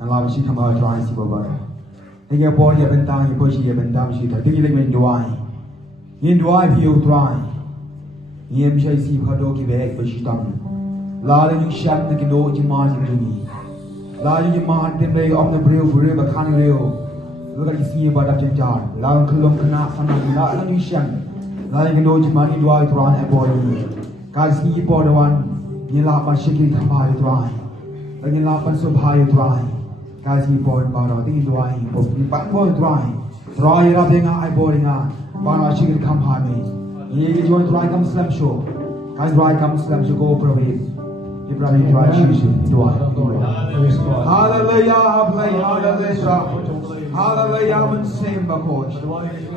and love she come out dry si baba they get boy ya bentang you push ya bentang she ta ding ling men dry yin dry view dry yin shai si phado ki be push tam la le sham ne ki no ji ma ji ni la ji ma tem le of the breu breu ba khan reo look at see ba da chen jar la khulom khna sama la la sham la ki no ji ma ni dry dry e boy ka si bo the one ni la pa shiki thama dry ni la pa so bha dry ka si bo ba ro ti dry bo ni pa bo dry dry ra de nga ai bo nga ba na shiki kham ha me ye ki join dry kam slam show ka dry kam slam show go provi Ibrahim dry shishi dry hallelujah hallelujah hallelujah men sem ba ko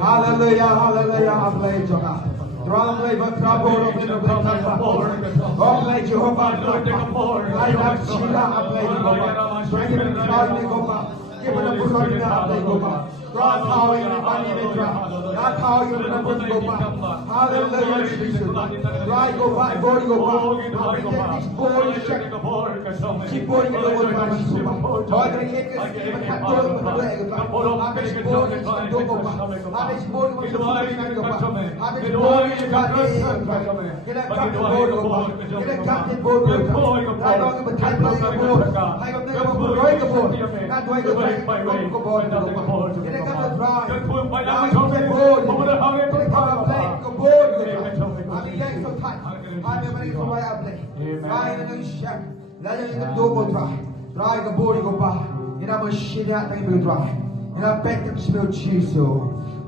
hallelujah hallelujah hallelujah Drum play but trouble of the God play Jehovah light up Sheila play Jehovah strengthen and crowd me go back give it a push on play go back God how you money me drop that's how you remember to go back hallelujah Jesus right go back body go back this body check keep body go back God can get this even cut go back this body go back this body was go back this body get that captain board go back get that captain board go back I don't even type play the board I got never put right the board not way go back go board get that captain drive I don't get board get that captain play go board I mean yeah so tight I never get so right play right in the shot let it go go drive the board go back you know machine that thing will drive and I bet them smell cheese so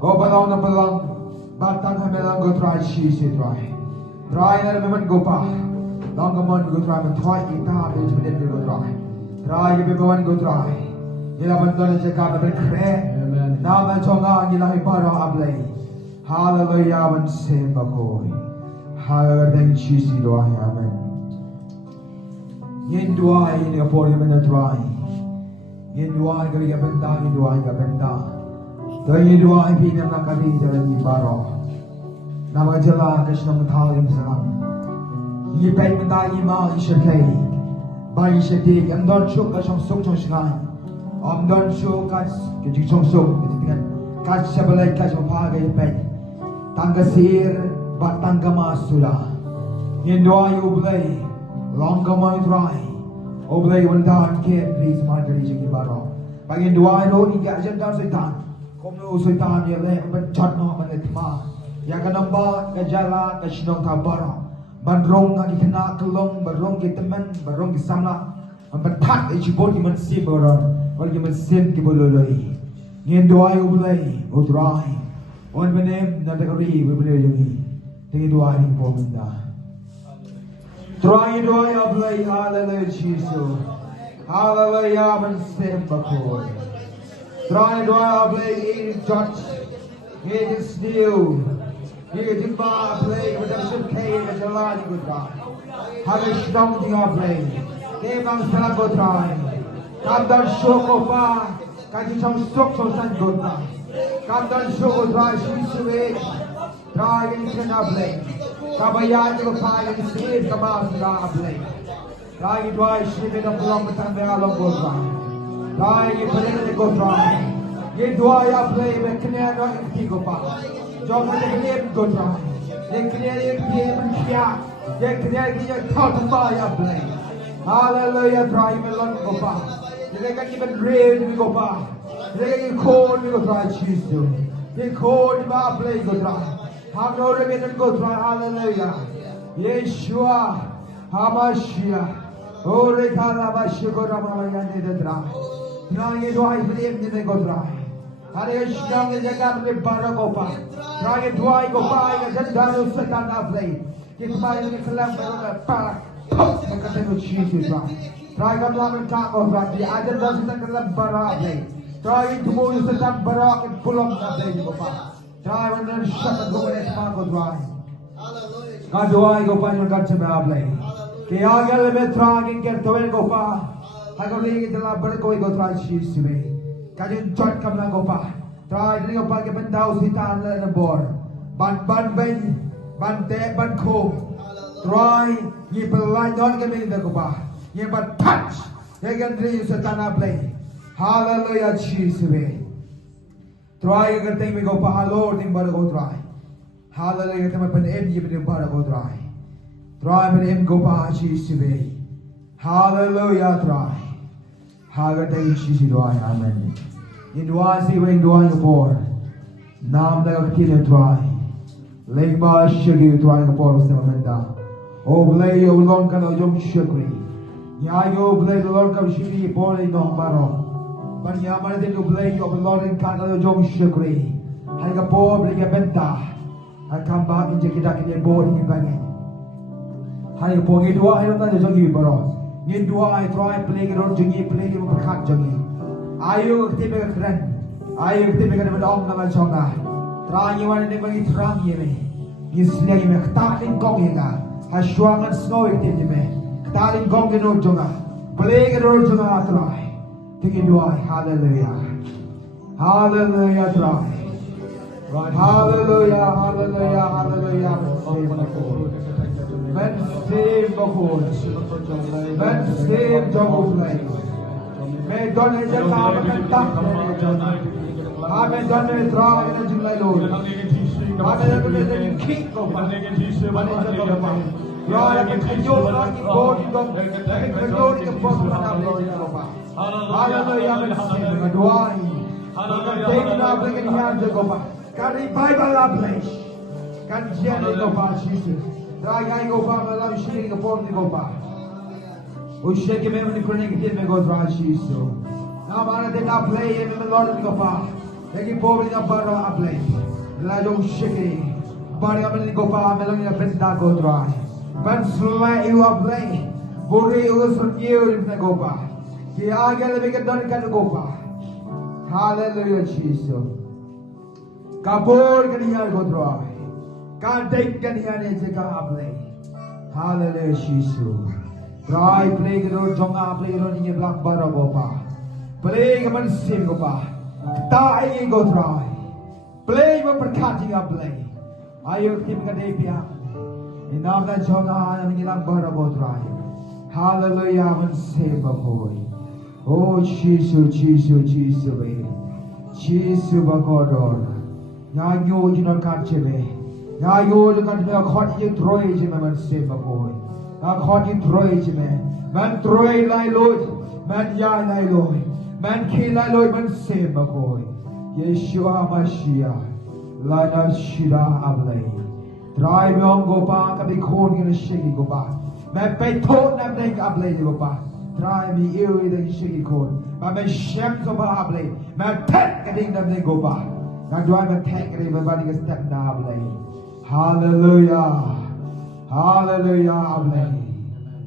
oh belong Batang kami lang go try cheese try na naman go pa lang gamon go try man try ita bench mo din go try ibebawan go try ila banton sa ka ben kre na man chonga ila ibaro ablay hallelujah man semba ko hallelujah cheese do amen yin do ay ni apor man try yin do ay ga benda yin do ay ga benda Kaya dua ay pinam na kami dalam ibaro. Nama jala kasih nama thalim salam. Ye pay mendai ima ishaklay. Ba ishaklay am don shuk kasih suk chong shngai. Am don shuk kas kejik chong suk dengan kas sebalai kas mapagay ye pay. Tanggasir bat tanggama sula. Ye dua ay ublay longga may try. Ublay wandan kid please madali jiki baro. Pagin dua ay lo ni gajan dan setan. Kung sultan yele benchat no manetma ya kanamba kajala kashnong kabara bandrong agi kena kelong barong ki teman barong ki samla ambatat e jibot ki man sim baron wal ki man sim ki bololoi ngin doai ublai utrai on benem na takari ublai yuni tingi doai ni pomenda try doai ublai hallelujah Jesus hallelujah man sim bakoi Try to play in touch. He can steal. He can play with the K and the line good try. Have a strong thing of play. Game on Salago try. Come down Shoko bar. Can you some stock for San Gota? Come down Shoko try. She's away. Try and cannot play. Kabayaki will find and see it come out to play. Try to try. She made a block with the Alamo try. Try you put it in go try. Ye dua ya play me kena no ikti go pa. Jom le kena go try. Ye kena ye game kia. Ye kena ye thought ba ya play. Hallelujah try me lon go pa. Ye ka even rain me go pa. Ye cold me go try cheese to. Ye cold ba play go try. Ham no remain go try. Hallelujah. Yeshua Hamashiach. Ore kana ba shukura ma ya ne de try. Now you do I believe in the go try. Hare Sham the Jagam the Baragopa. Try it to I go by and then down second of play. Get by the Kalam Parak. Because I will choose you try. Try to love and talk of that. The other doesn't take a lamp barak play. Try to move the second barak and pull up the play. Try and then shut and go and spark or dry. God do I go by your guts and play. Kiagal me try and get to it go far. Ako rin ito lang balik ko ikaw try cheese to me. Kanyang chart ka lang ko pa. Try rin ko pa kipandaw si Tana na bor. Ban ko. Try, ni pelai don kami ito ko pa. Ni touch. Secondary Satana play. Hallelujah, Jesus. Try agar ting go pa Lord ting bar go try. Hallelujah, tema pen em ye pen bar go try. Try pen em go pa Jesus. Hallelujah, try. Hagar ting Jesus try. Amen. In dua si wing dua yung por. Nam na kakin try. Leg ma shigi try yung por sa mamanda. O blay o long ka na yung shigri. Yayo blay long ka shigi por no baro. Banyaman din yung blay yung long ka na yung shigri. Hay ka por blay ka benta. Hay kamba kinja kita kinja por ni bangin. Hay po ngidua hay na yung shigi baro. Ngidua ay try play ka ron jingi play ka perkat jingi. Ayo ketipe ka keren. Ayo ketipe ka naman om naman songa. Try iwan ni bagi terang ye me. Gisliya ye me ktakin kong ye ka. Haswangan snow ketipe me. Ktakin kong ke no jonga. Play ka ron jonga try. Tingin dua hallelujah. Hallelujah try. Hallelujah, hallelujah, hallelujah. Men save before. Men save Jehovah. May don ay jal ka makantak. Amen don ay try na julay Lord. Amen don ay king ko pa. Amen don ko pa. Lord, amen kanyo na ki body ko. Amen kanyo ni po na namin ko pa. Hallelujah, amen save maduai. Kan take na bring in hand ko pa. Kan revival la place. Kan jene ko pa Jesus. Ragay ko pa malam shiri ko po ni ko pa. O shake me when you connect me go try Jesus. Now man did not play him in the Lord of God. Lagi pobre na para play. La yung shake. Bari kami ni ko pa melang na benda go try. Ban slay you up play. Buri us you na go pa. Ki aage le ke don ka go pa. Hallelujah Jesus. Kapor kaniya go try. Ka date kaniya ne je ka play. Hallelujah Jesus. Try play karo jonga play karo ni black baro go pa. Play ka man sim go pa. Ta ay go try. Play mo perkati ga play. Ayo tim ka day pia. Inam na jonga na ni black baro go try. Hallelujah man save a boy. Oh Jesus Jesus Jesus we. Jesus ba God. Ya yo jinon kan chebe. Ya yo jinon kan khot ye troy je man save a boy. Khot you troy je man troy lai Lord man ya lai Lord man ki lai Lord man save a boy Yeshua Mashiach lai na shira ablay try me on go pa ka bi khon ke shiki go pa man pe thot na blay ablay go pa try me ill the shiki khon ba me shem so ba ablay man tek ka ding na blay go pa na do man tek ka ba ba ke step na ablay hallelujah. Hallelujah, amen.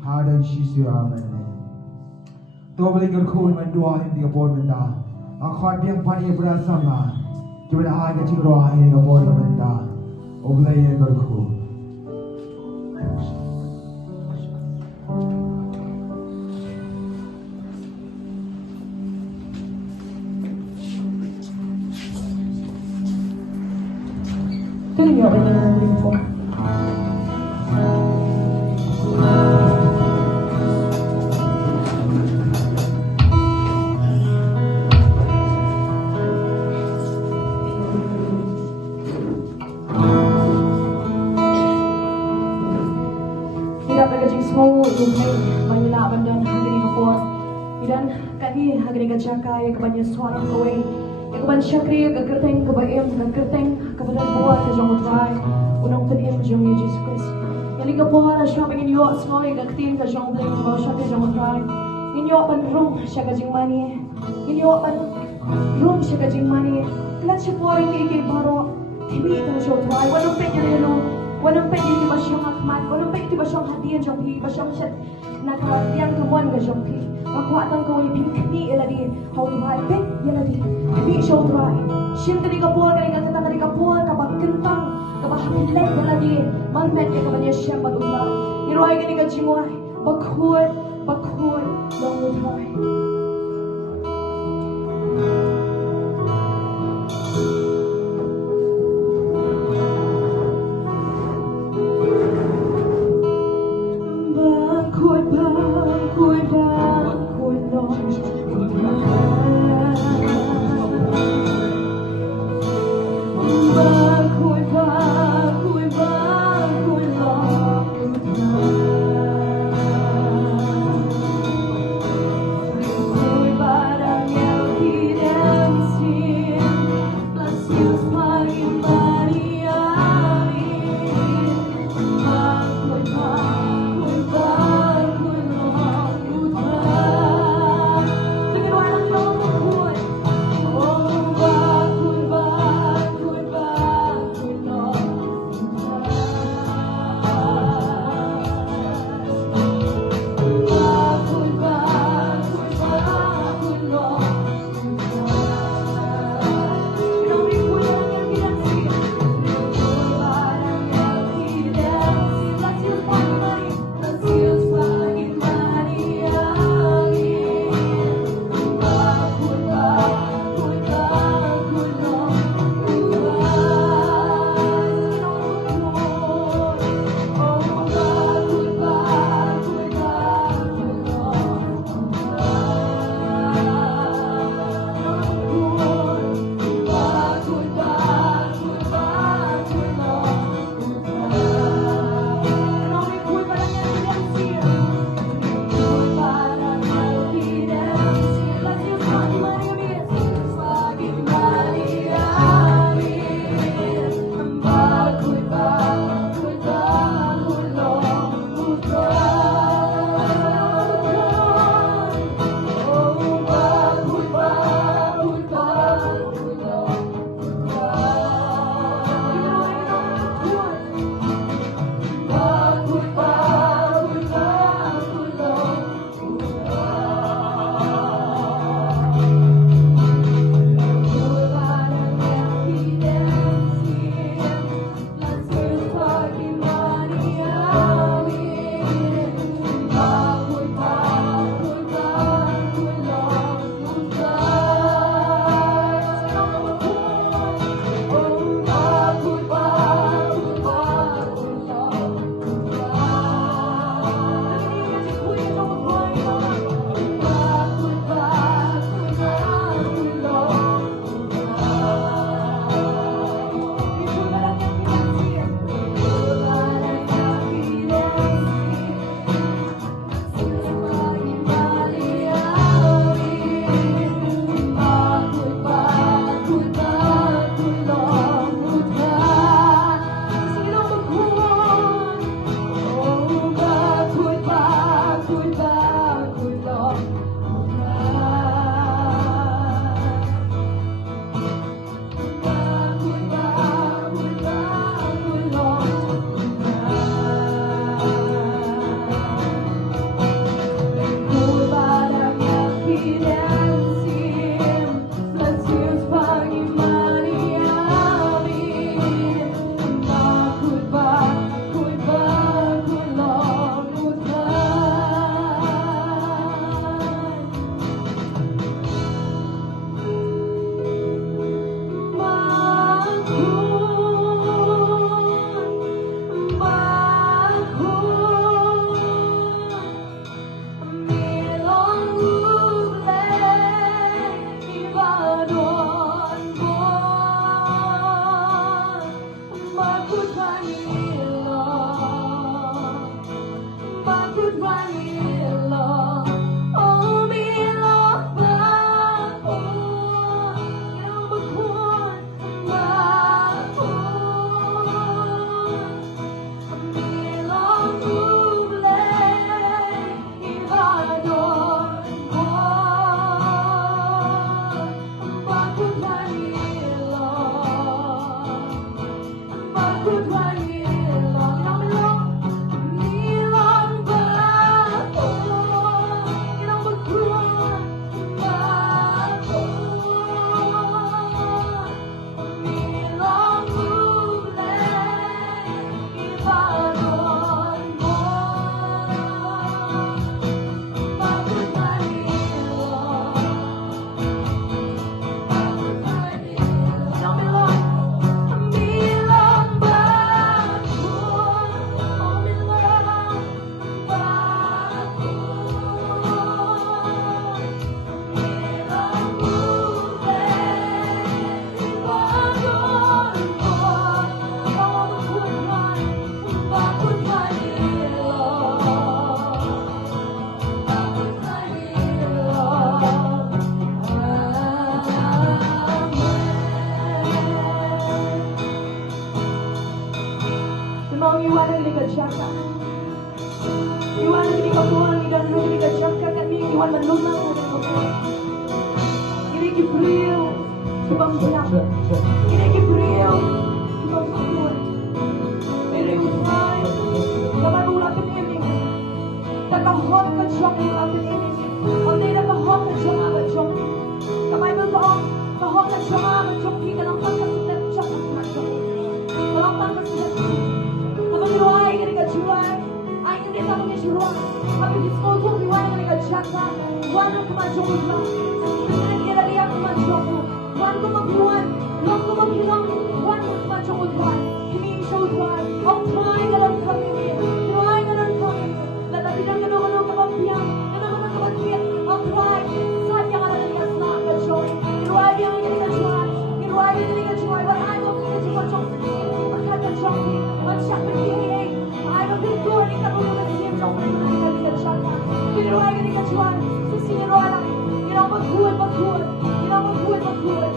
Hadan shisu amen. Tobli gerkhul man dua hindi kapor menda. Akhwat biang pani berasama. Cuba dah ke cingro ini kapor menda. Oblay gerkhul. Tuloy niyo ang inyong po. Kaya kabanya suara kowe ikaban syakri kagerteng kabaim kagerteng kabadan buat ka jong utray unang tanim jong Jesus Christ yani ka po na siya pagin yo small kaktin ka jong utray mo siya ka jong utray inyo pan room siya ka Jingmane inyo pan room siya ka Jingmane klan siya po ay kay baro tibi ka jong utray walang penyano walang penyano ba siyang akmat walang penyano ba siyang hadiyan jong hi ba siyang siya nakawatiyan kamuan ka jong hi Makuatan ko ay pinkni iladi hawai pek iladi bi showdrai shim tadi kapur kali kata tadi kapur kabak kentang kabak hamilek iladi manmet ke kabanya syam badula iroi kini ka jingwai bakhut long udrai Panginoon sila. Kinikibriyo, Panginoon. Miriusay, kamarulapin ining. Nagahot ka siyang ulapin ining. O di nagahot ka siyang agad siyang. Kamay mo doon, kahot ka siyang agad siyang. Kita lang pagkasilat siyang agad siyang. Walang pagkasilat siyang. Kapag iway ka rin kajuay, ay hindi ka mong isuruan. Kapag iskoto, iway ka rin kajaka. Huwag ang kumadyong lang. Pinagkirali ang kumadyong mo. Huwag ko magbuwan, huwag ko maghilang. Huwag ko kumadyong udwan. Hindi siya udwan. Ang try ka lang kami. Try ka lang kami. Natabi ng ganun-ganun kapapiyang. Ganun-ganun kapapiyang. Ang try. Saan ka lang niya sa kadyong. Iruay ka rin kadyong. Iruay ka rin kadyong. What I will do is kadyong. Magkakadyong. Magsyakapiyang. I will be doing it. Ako yung nag-siyem siya. Ako yung nag-siyem siya. Iruay ka rin kadyong. Sisiruay lang. Magkuhan, magkuhan. Magkuhan, magkuhan.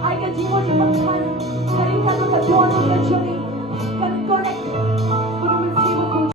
I can see what you want. Can you